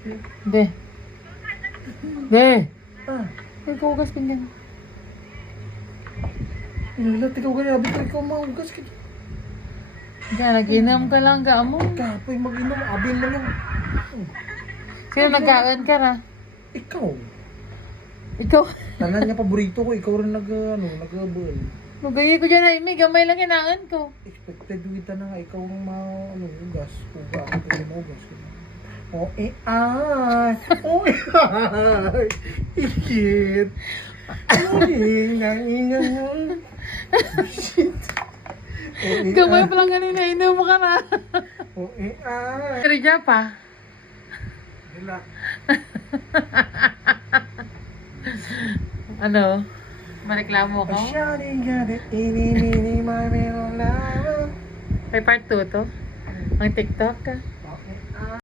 De. De. Ah, Ay, kugas pinggan. inulat, ikaw ganyan. Abit ko ikaw mahugas ka. Diyan, nag-inom ka lang ka mo. Kapoy mag-inom, abin mo lang. Sino nagkaon ka na? Ikaw. Ikaw. Tanan niya paborito ko, ikaw rin nag-abon. Nugay ko dyan ay may gamay lang kinangan ko. Expected kita na nga, ikaw ang hugas. Huga ako tayo mahugas. Oh, ay. Oh, ay. Ikit. Uling ng inang. Shit. Gamay pa lang ganina, inom ka na. Oh, ay. Pero dyan pa. Relax. Ano? Mareklamo ko? May part 2 to? Ang TikTok ka?